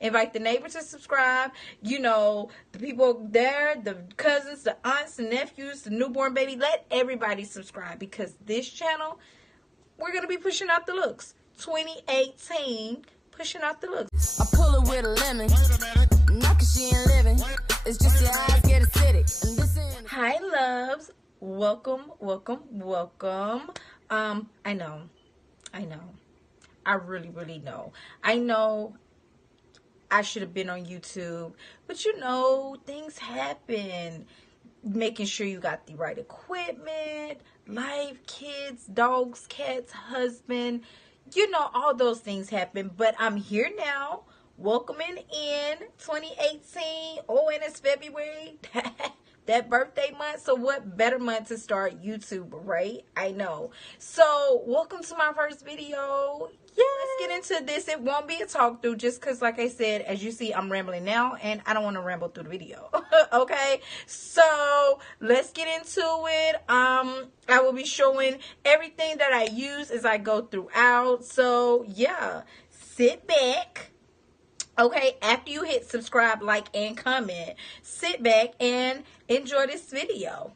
Invite the neighbor to subscribe. You know, the people there, the cousins, the aunts, the nephews, the newborn baby. Let everybody subscribe because this channel, we're going to be pushing out the looks. 2018, pushing out the looks. I pull it with a lemon. Not 'cause she ain't living. It's just your eyes get acidic. And this ain't... Hi, loves. Welcome, welcome, welcome. I know. I really know. I know I should have been on YouTube, but you know, things happen. Making sure you got the right equipment, life, kids, dogs, cats, husband, you know, all those things happen. But I'm here now, welcoming in 2018. Oh, and it's February. That birthday month. So what better month to start YouTube, right? I know. So welcome to my first video. Yeah, let's get into this. It won't be a talk through just because, like I said, as you see, I'm rambling now and I don't want to ramble through the video. Okay, so let's get into it. I will be showing everything that I use as I go throughout. So yeah, sit back. Okay, after you hit subscribe, like, and comment, sit back and enjoy this video.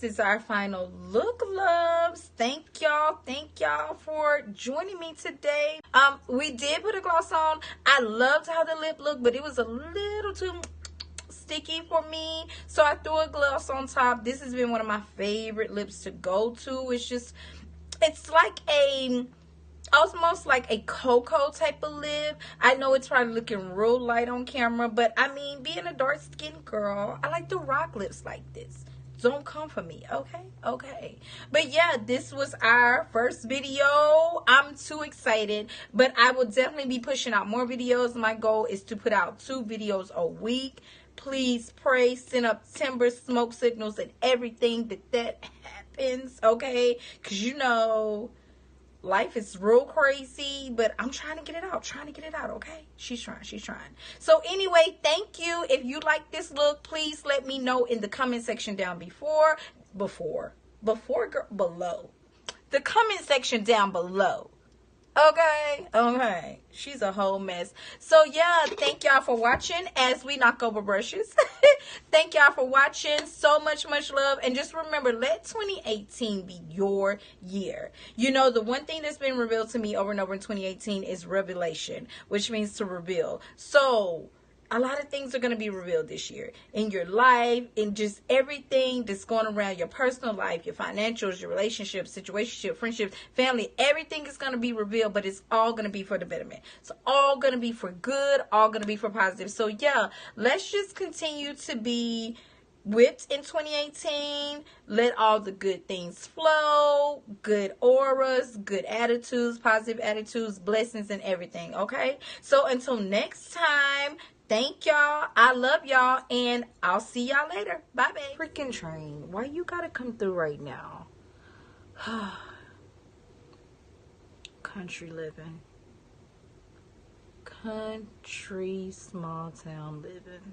this is our final look, loves. Thank y'all for joining me today. We did put a gloss on. I loved how the lip looked, but it was a little too sticky for me, so I threw a gloss on top. This has been one of my favorite lips to go to. It's like almost like a cocoa type of lip. I know it's probably looking real light on camera, but I mean, being a dark skinned girl, I like to rock lips like this. Don't come for me, okay. But yeah, this was our first video. I'm too excited, but I will definitely be pushing out more videos. My goal is to put out 2 videos a week. Please pray, send up timber, smoke signals, and everything that happens, okay? Because you know, life is real crazy, but I'm trying to get it out, okay? She's trying. So anyway, thank you. If you like this look, please let me know in the comment section down below. The comment section down below. Okay. She's a whole mess. So yeah, thank y'all for watching as we knock over brushes. Thank y'all for watching. So much love. And just remember, let 2018 be your year. You know, the one thing that's been revealed to me over and over in 2018 is revelation, which means to reveal. So a lot of things are going to be revealed this year in your life, in just everything that's going around your personal life, your financials, your relationships, situationship, friendships, family. Everything is going to be revealed, but it's all going to be for the betterment. It's all going to be for good, all going to be for positive. So yeah, let's just continue to be whipped in 2018. Let all the good things flow, good auras, good attitudes, positive attitudes, blessings, and everything. Okay, so until next time, thank y'all. I love y'all, and I'll see y'all later. Bye, babe. Freaking train, why you gotta come through right now? Country living, country small town living.